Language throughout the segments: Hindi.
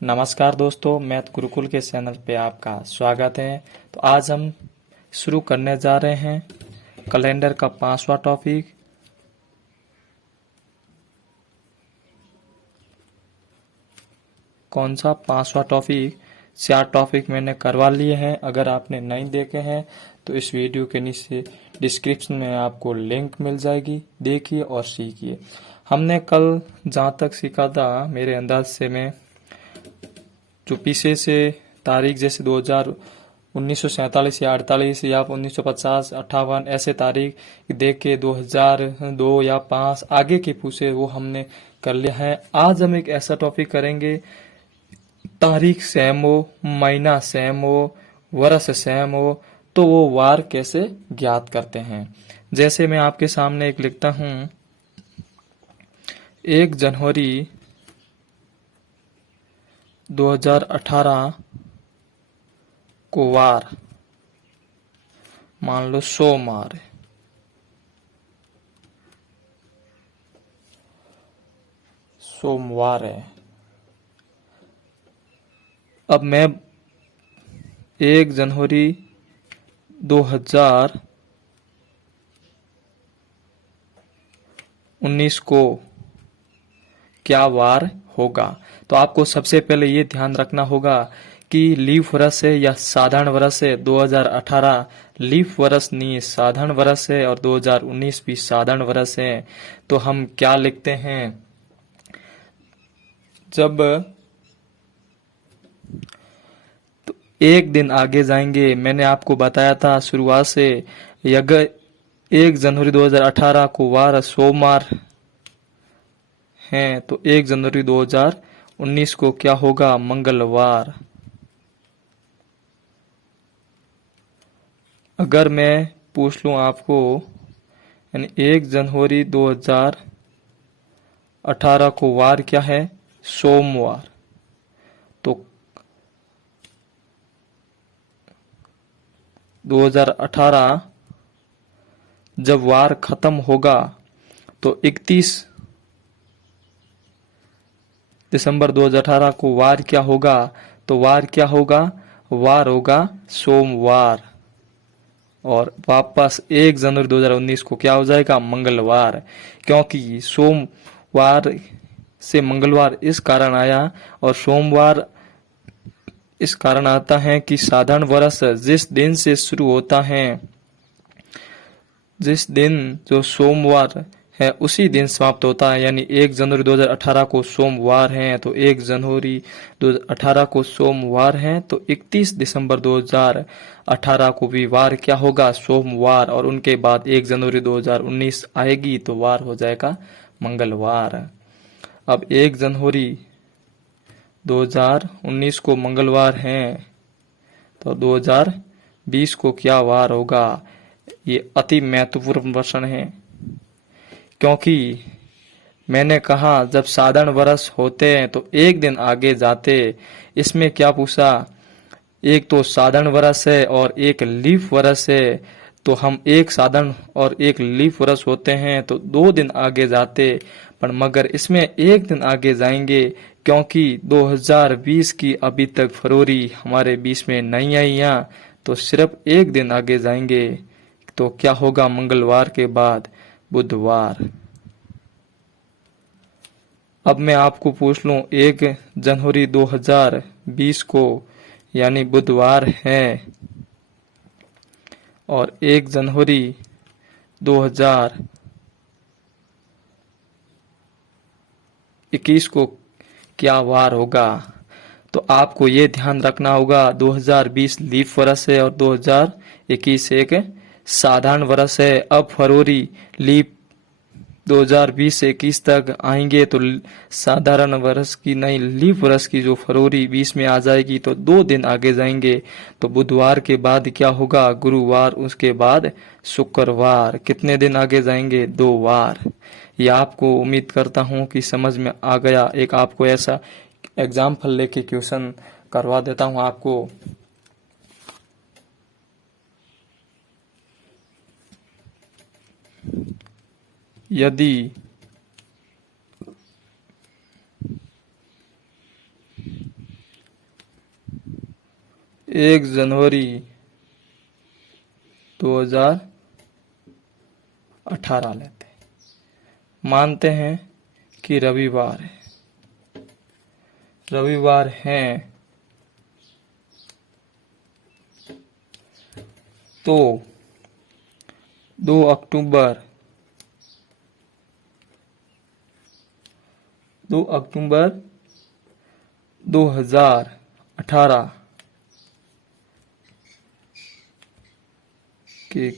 नमस्कार दोस्तों, मैथ गुरुकुल के चैनल पे आपका स्वागत है। तो आज हम शुरू करने जा रहे हैं कैलेंडर का 5वां टॉपिक। कौन सा 5वां टॉपिक? 4 टॉपिक मैंने करवा लिए हैं। अगर आपने नहीं देखे हैं तो इस वीडियो के नीचे डिस्क्रिप्शन में आपको लिंक मिल जाएगी, देखिए और सीखिए। हमने कल जहाँ तक सीखा था, मेरे अंदाज से मैं जो पीछे से तारीख जैसे 1947 या 48 या 1950, 58 ऐसे तारीख देख के 2002 या 5 आगे के पूछे वो हमने कर लिया है। आज हम एक ऐसा टॉपिक करेंगे, तारीख सेम हो, महीना सेम हो, वर्ष सेम हो तो वो वार कैसे ज्ञात करते हैं। जैसे मैं आपके सामने एक लिखता हूं, 1 जनवरी 2018 को वार मान लो सोमवार है। सोमवार है। अब मैं 1 जनवरी 2019 को क्या वार होगा। तो आपको सबसे पहले ये ध्यान रखना होगा कि लीप वर्ष है या साधारण वर्ष है। 2018 लीप वर्ष नहीं, साधारण वर्ष है, और 2019 भी साधारण वर्ष है। तो हम क्या लिखते हैं, जब तो एक दिन आगे जाएंगे। मैंने आपको बताया था शुरुआत से, अगर 1 जनवरी 2018 को वार सोमवार है तो 1 जनवरी 2019 को क्या होगा, मंगलवार। अगर मैं पूछ लूं आपको, यानी 1 जनवरी 2018 को वार क्या है, सोमवार, तो 2018 जब वार खत्म होगा तो 31 दिसंबर 2018 को वार क्या होगा, तो वार क्या होगा, वार होगा सोमवार। और वापस 1 जनवरी 2019 को क्या हो जाएगा, मंगलवार। क्योंकि सोमवार से मंगलवार इस कारण आया, और सोमवार इस कारण आता है कि साधारण वर्ष जिस दिन से शुरू होता है, जिस दिन जो सोमवार है उसी दिन समाप्त होता है। यानी 1 जनवरी 2018 को सोमवार है तो 1 जनवरी 2018 को सोमवार है, तो 31 दिसंबर 2018 को भी वार क्या होगा, सोमवार। और उनके बाद 1 जनवरी 2019 आएगी तो वार हो जाएगा मंगलवार। अब 1 जनवरी 2019 को मंगलवार है तो 2020 को क्या वार होगा। ये अति महत्वपूर्ण प्रश्न है, क्योंकि मैंने कहा जब साधारण वर्ष होते हैं तो एक दिन आगे जाते। इसमें क्या पूछा, एक तो साधारण वर्ष है और एक लीप वर्ष है, तो हम एक साधारण और एक लीप वर्ष होते हैं तो 2 दिन आगे जाते। पर मगर इसमें एक दिन आगे जाएंगे, क्योंकि 2020 की अभी तक फरवरी हमारे बीच में नहीं आई है, तो सिर्फ एक दिन आगे जाएंगे। तो क्या होगा, मंगलवार के बाद बुधवार। अब मैं आपको पूछ लूं, 1 जनवरी 2020 को यानी बुधवार है, और 1 जनवरी 2021 को क्या वार होगा। तो आपको ये ध्यान रखना होगा, 2020 लीप वर्ष है और 2021 एक साधारण वर्ष है। अब फरवरी लीप 2020 से 21 तक आएंगे तो साधारण वर्ष की नहीं, लीप वर्ष की जो फरवरी 20 में आ जाएगी तो 2 दिन आगे जाएंगे। तो बुधवार के बाद क्या होगा, गुरुवार, उसके बाद शुक्रवार। कितने दिन आगे जाएंगे, 2 बार। ये आपको उम्मीद करता हूं कि समझ में आ गया। एक आपको ऐसा एग्जाम्पल लेके क्वेश्चन करवा देता हूं आपको। यदि 1 जनवरी 2018 लेते हैं। मानते हैं कि रविवार है, रविवार है, तो 2 अक्टूबर 2018 कि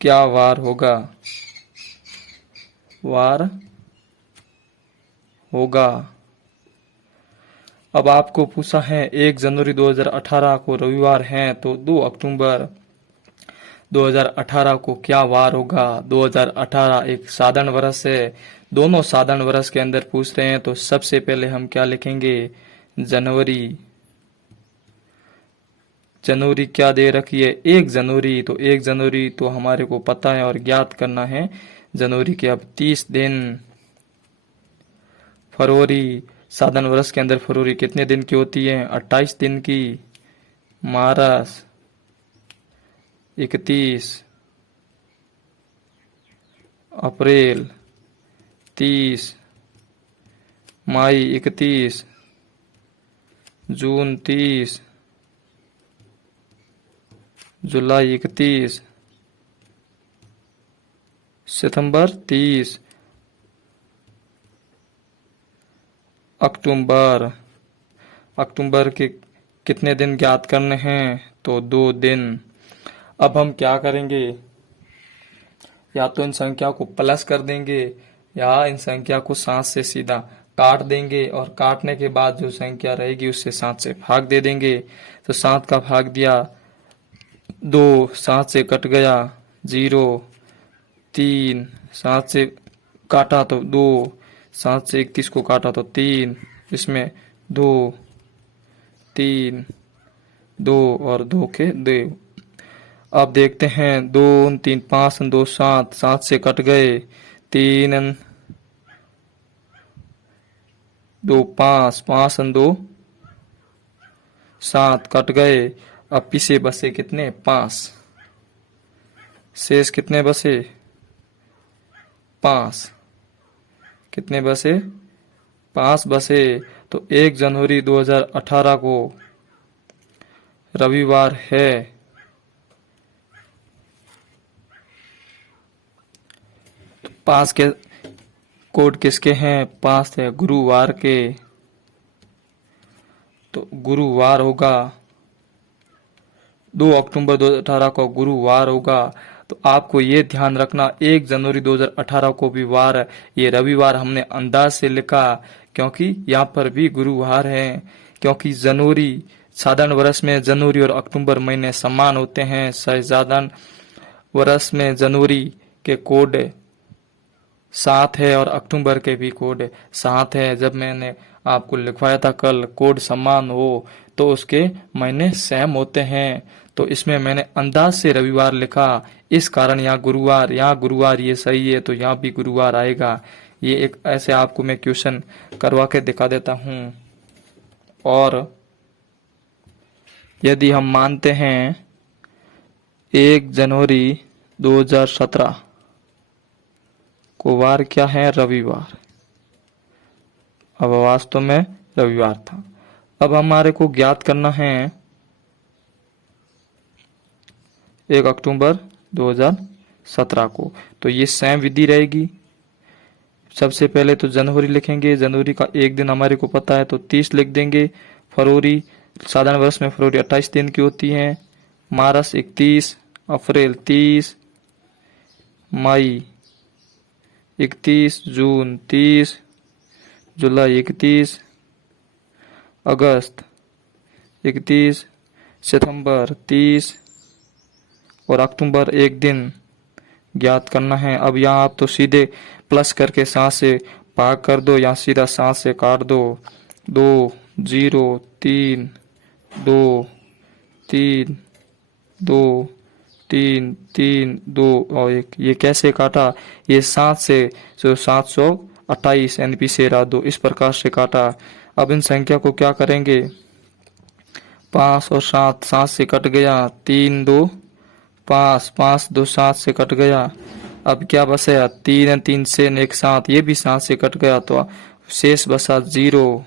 क्या वार होगा? वार होगा। अब आपको पूछा है 1 जनवरी 2018 को रविवार है, तो 2 अक्टूबर 2018 को क्या वार होगा? 2018 एक साधारण वर्ष है, दोनों साधारण वर्ष के अंदर पूछ रहे हैं, तो सबसे पहले हम क्या लिखेंगे? जनवरी। जनवरी क्या दे रखी है? 1 जनवरी, तो 1 जनवरी तो हमारे को पता है और ज्ञात करना है जनवरी के। अब 30 दिन। फरवरी, साधारण वर्ष के अंदर फरवरी कितने दिन की होती है? 28 दिन की। मार्च 31, अप्रैल 30, मई 31, जून 30, जुलाई 31, सितंबर 30, अक्टूबर। अक्टूबर के कितने दिन ज्ञात करने हैं? तो 2 दिन। अब हम क्या करेंगे? या तो इन संख्या को प्लस कर देंगे या इन संख्या को 7 से सीधा काट देंगे, और काटने के बाद जो संख्या रहेगी उससे 7 से भाग दे देंगे। तो 7 का भाग दिया 2, 7 से कट गया 0, 3, 7 से काटा तो 2, 7 से 31 को काटा तो 3, इसमें 2, 3, 2 और 2 के 2। अब देखते हैं 2, 3, 5, 2, 7, 7 से कट गए 3, 2, 5, 5, 2, 7 कट गए। अब पीछे बसे कितने? 5। शेष कितने बसे? 5। कितने बसे? 5 बसे। तो 1 जनवरी 2018 को रविवार है। तो 5 के कोड किसके हैं? 5 है गुरुवार के, तो गुरुवार होगा। 2 अक्टूबर 2018 को गुरुवार होगा। तो आपको ये ध्यान रखना 1 जनवरी 2018 को भी वार, ये रविवार हमने अंदाज से लिखा क्योंकि यहाँ पर भी गुरुवार है, क्योंकि जनवरी साधारण वर्ष में जनवरी और अक्टूबर महीने समान होते हैं। साधारण वर्ष में जनवरी के कोड 7 है और अक्टूबर के भी कोड 7 है। जब मैंने आपको लिखवाया था कल कोड समान हो तो उसके महीने सेम होते हैं, तो इसमें मैंने अंदाज से रविवार लिखा, इस कारण यहाँ गुरुवार ये सही है, तो यहाँ भी गुरुवार आएगा। ये एक ऐसे आपको मैं क्वेश्चन करवा के दिखा देता हूँ। और यदि हम मानते हैं 1 जनवरी 2017 को वार क्या है? रविवार। अब वास्तव में रविवार था। अब हमारे को ज्ञात करना है 1 अक्टूबर 2017 को, तो ये सेम विधि रहेगी। सबसे पहले तो जनवरी लिखेंगे, जनवरी का 1 दिन हमारे को पता है तो 30 लिख देंगे। फरवरी साधारण वर्ष में फरवरी 28 दिन की होती है। मार्च 31, अप्रैल 30, मई 31, जून 30, जुलाई 31, अगस्त 31, सितंबर 30 और अक्टूबर 1 दिन ज्ञात करना है। अब यहाँ आप तो सीधे प्लस करके 7 से भाग कर दो या सीधा 7 से काट दो। 2, 0, 3, 2, 3, 2, 3, 3, 2 और 1। ये कैसे काटा? ये 7 से जो 728 यानी पीछे रहा 2, इस प्रकार से काटा। अब इन संख्या को क्या करेंगे? 5 और 7, 7 से कट गया, 3 2 5, 5 2 7 से कट गया। अब क्या बचा? 3 3 से 1 7, ये भी 7 से कट गया, तो शेष बचा 0।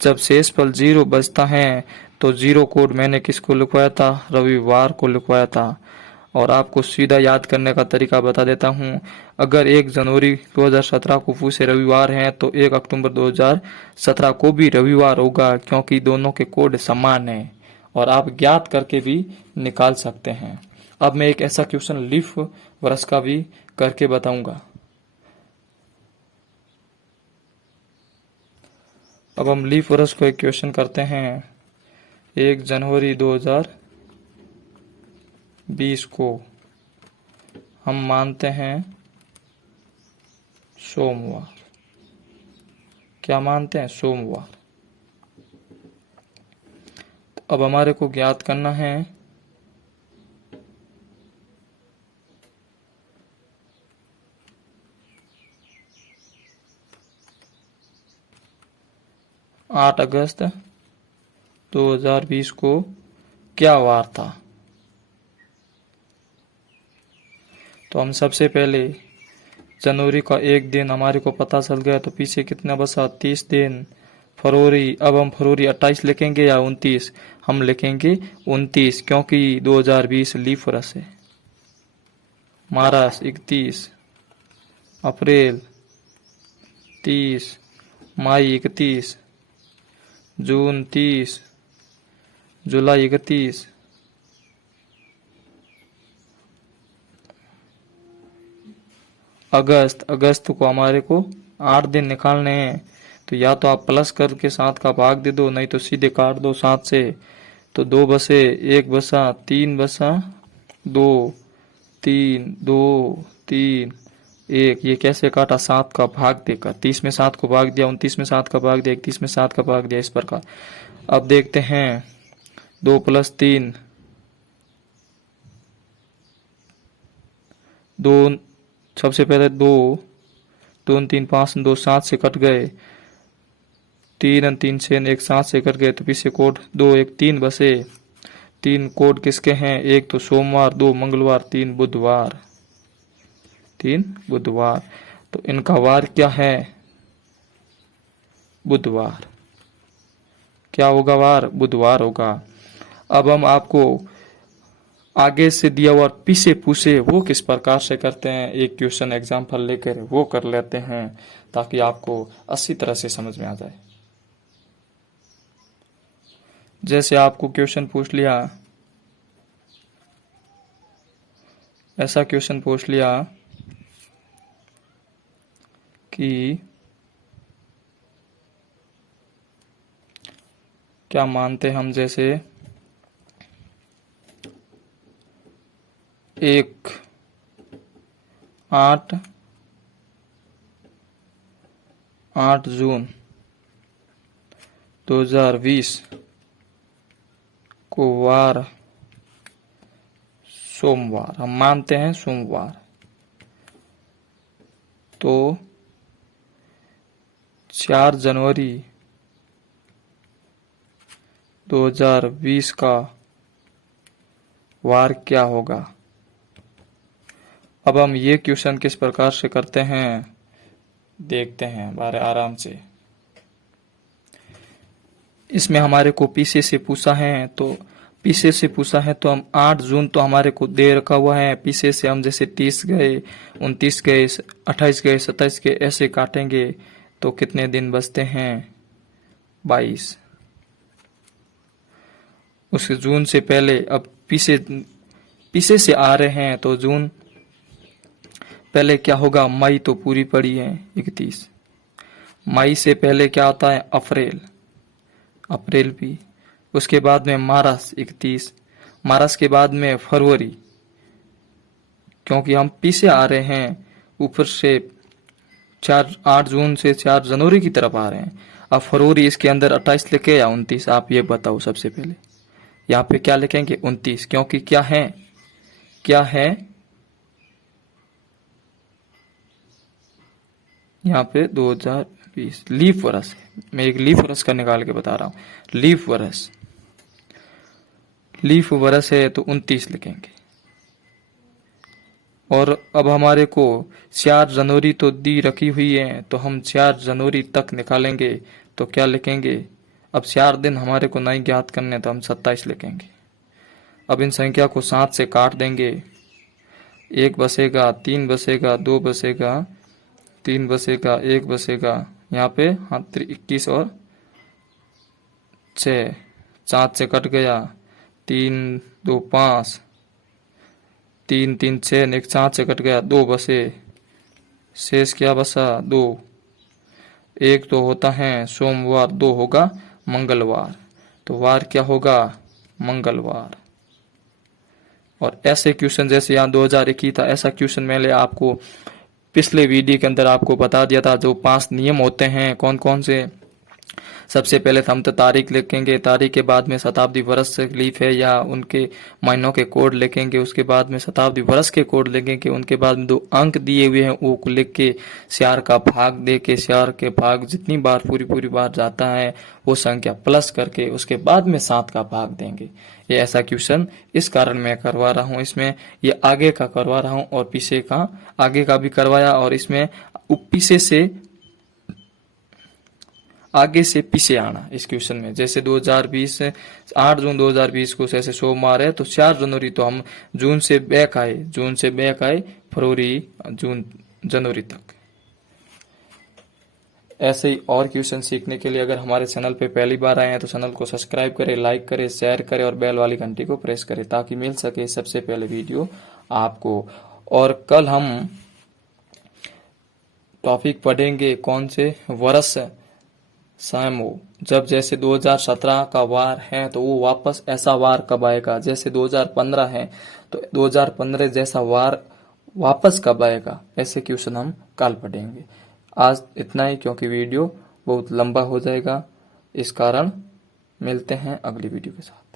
जब शेष फल 0 बचता है तो 0 कोड मैंने किसको लिखवाया था? रविवार को लिखवाया था। और आपको सीधा याद करने का तरीका बता देता हूँ। अगर 1 जनवरी 2017 को पूछे रविवार है तो 1 अक्टूबर 2017 को भी रविवार होगा, क्योंकि दोनों के कोड समान हैं और आप ज्ञात करके भी निकाल सकते हैं। अब मैं एक ऐसा क्वेश्चन लीफ वर्ष का भी करके बताऊंगा। अब हम लीफ वर्ष को एक क्वेश्चन करते हैं। 1 जनवरी 2020 को हम मानते हैं सोमवार। क्या मानते हैं? सोमवार। अब हमारे को ज्ञात करना है 8 अगस्त 2020 को क्या वार था। तो हम सबसे पहले जनवरी का 1 दिन हमारे को पता चल गया, तो पीछे कितना बचा? 30 दिन। फरवरी, अब हम फरवरी 28 लिखेंगे या 29? हम लिखेंगे 29, क्योंकि 2020 लीफ वर्ष है। मार्च 31, अप्रैल 30, मई 31, जून 30, जुलाई 31, अगस्त को हमारे को 8 दिन निकालने हैं। तो या तो आप प्लस करके 7 का भाग दे दो, नहीं तो सीधे काट दो 7 से। तो 2 बसे, 1 बसा, 3 बसा, 2 3 2 3 1। ये कैसे काटा? 7 का भाग देकर। 30 में 7 को भाग दिया, 29 में 7 का भाग दिया, 31 में 7 का भाग दिया, इस प्रकार। अब देखते हैं 2 + 3, 2। सबसे पहले 2 2 3 5 2 7 से कट गए, 3 3 6 1 7 से कट गए, तो पीछे कोड 2 1 3 बसे। 3 कोड किसके हैं? 1 तो सोमवार, 2 मंगलवार, 3 बुधवार। 3 बुधवार। तो इनका वार क्या है? बुधवार। क्या होगा? वार बुधवार होगा। अब हम आपको आगे से दिया हुआ पीछे पूछे वो किस प्रकार से करते हैं, एक क्वेश्चन एग्जाम्पल लेकर वो कर लेते हैं, ताकि आपको अच्छी तरह से समझ में आ जाए। जैसे आपको क्वेश्चन पूछ लिया, ऐसा क्वेश्चन पूछ लिया कि क्या मानते हम, जैसे 8 जून 2020 को वार सोमवार, हम मानते हैं सोमवार। तो 4 जनवरी 2020 का वार क्या होगा। अब हम ये क्वेश्चन किस प्रकार से करते हैं देखते हैं बारे आराम से। इसमें हमारे को पीछे से पूछा है, तो पीछे से पूछा है तो हम 8 जून तो हमारे को दे रखा हुआ है। पीछे से हम जैसे 30 गए, 29 गए, 28 गए, 27 गए, ऐसे काटेंगे तो कितने दिन बचते हैं? 22। उस जून से पहले, अब पीछे से आ रहे हैं तो जून पहले क्या होगा? मई तो पूरी पड़ी है 31। मई से पहले क्या आता है? अप्रैल, अप्रैल भी। उसके बाद में मार्च 31, मार्च के बाद में फरवरी, क्योंकि हम पीछे आ रहे हैं ऊपर से 8 जून से 4 जनवरी की तरफ आ रहे हैं। अब फरवरी इसके अंदर 28 लिखे या 29, आप ये बताओ। सबसे पहले यहाँ पे क्या लिखेंगे? 29, क्योंकि क्या है? क्या है यहाँ पे? 2020 लीफ वर्ष है। मैं एक लीफ वर्ष का निकाल के बता रहा हूँ। लीफ वर्ष लीफ वर्ष है तो 29 लिखेंगे। और अब हमारे को 4 जनवरी तो दी रखी हुई है, तो हम 4 जनवरी तक निकालेंगे तो क्या लिखेंगे। अब 4 दिन हमारे को नहीं ज्ञात करने, तो हम 27 लिखेंगे। अब इन संख्या को 7 से काट देंगे। 1 बसेगा, 3 बसेगा, 2 बसेगा, 3 बसेगा, 1 बसेगा, यहाँ पे हाँ 21 और 6, 7 से कट गया, 3 2 5, 3 3 6, एक 7 से कट गया, 2 बसे, शेष क्या बसा 2। एक तो होता है सोमवार, 2 होगा मंगलवार, तो वार क्या होगा मंगलवार। और ऐसे क्वेश्चन जैसे यहाँ 2021 था, ऐसा क्वेश्चन मैंने आपको पिछले वीडियो के अंदर आपको बता दिया था। जो 5 नियम होते हैं कौन कौन से। सबसे पहले हम तो तारीख लिखेंगे, तारीख के बाद में शताब्दी वर्ष लीफ है या उनके महीनों के कोड लिखेंगे, उसके बाद में शताब्दी वर्ष के कोड लिखेंगे, उनके बाद में 2 अंक दिए हुए हैं वो लिख के चार का भाग दे के, चार के भाग जितनी बार पूरी बार जाता है वो संख्या प्लस करके उसके बाद में 7 का भाग देंगे। ये ऐसा क्वेश्चन इस कारण मैं करवा रहा हूँ। इसमें ये आगे का करवा रहा हूँ और पीछे का, आगे का भी करवाया और इसमें पीछे से आगे से पीछे आना इस क्वेश्चन में। जैसे 2020 8 जून 2020 को जैसे सोमवार है तो 4 जनवरी तो हम जून से बैक आए फरवरी जून जनवरी तक। ऐसे ही और क्वेश्चन सीखने के लिए अगर हमारे चैनल पे पहली बार आए हैं तो चैनल को सब्सक्राइब करें, लाइक करें, शेयर करें और बेल वाली घंटी को प्रेस करें ताकि मिल सके सबसे पहले वीडियो आपको। और कल हम टॉपिक पढ़ेंगे कौन से, वर्ष सामो। जब जैसे 2017 का वार है तो वो वापस ऐसा वार कब आएगा, जैसे 2015 है तो 2015 जैसा वार वापस कब आएगा, ऐसे क्वेश्चन हम कल पढ़ेंगे। आज इतना ही क्योंकि वीडियो बहुत लंबा हो जाएगा, इस कारण मिलते हैं अगली वीडियो के साथ।